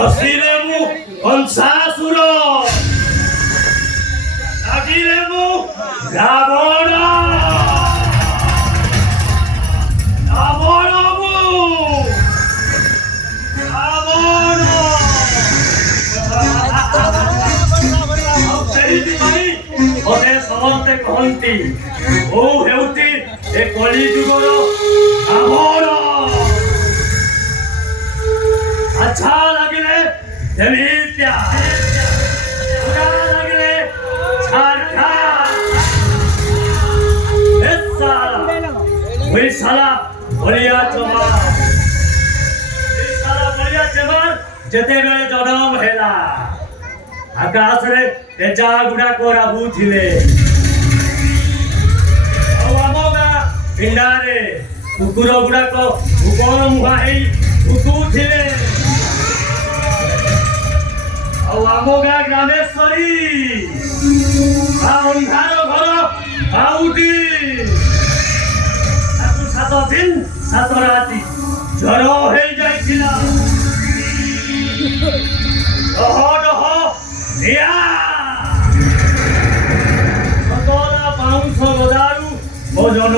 ହସିଲେ ମୁଁ କଂସାସୁର, ରାଗିଲେ ମୁଁ ରାବଣ, ରାବଣ ମୁଁ ରାବଣ। ସେଇଥିପାଇଁ ମତେ ସମସ୍ତେ କହନ୍ତି ମୁଁ ହେଉଛି ଏ କଳି ଯୁଗର ରାବଣ। अच्छा लगले देवी प्यार, बुरा लगले छाड़खा। वही साला बलिया चमार, जेते बेले जन्म हेला आकाश रे तेजा गुड़ा को राबू थिले। ଆଉ ଆମ ଗାଁ ପିଣ୍ଡାରେ କୁକୁର ଗୁଡାକ ଭୁବନ ମୁହାଁ ହେଇ ଭୁକୁଥିଲେ। ଆଉ ଆମ ଗାଁ ଗ୍ରାମେଶ୍ୱରୀ ଅନ୍ଧାର ଘର ପାଉଟି, ତାକୁ 7 ଦିନ 7 ରାତି ଜ୍ୱର ହେଇଯାଇଥିଲା। ଡହ ଡହ ନିଆଁ ସତଲା ପାଉଁଶ ଗଦାରୁ ମୋ ଜନ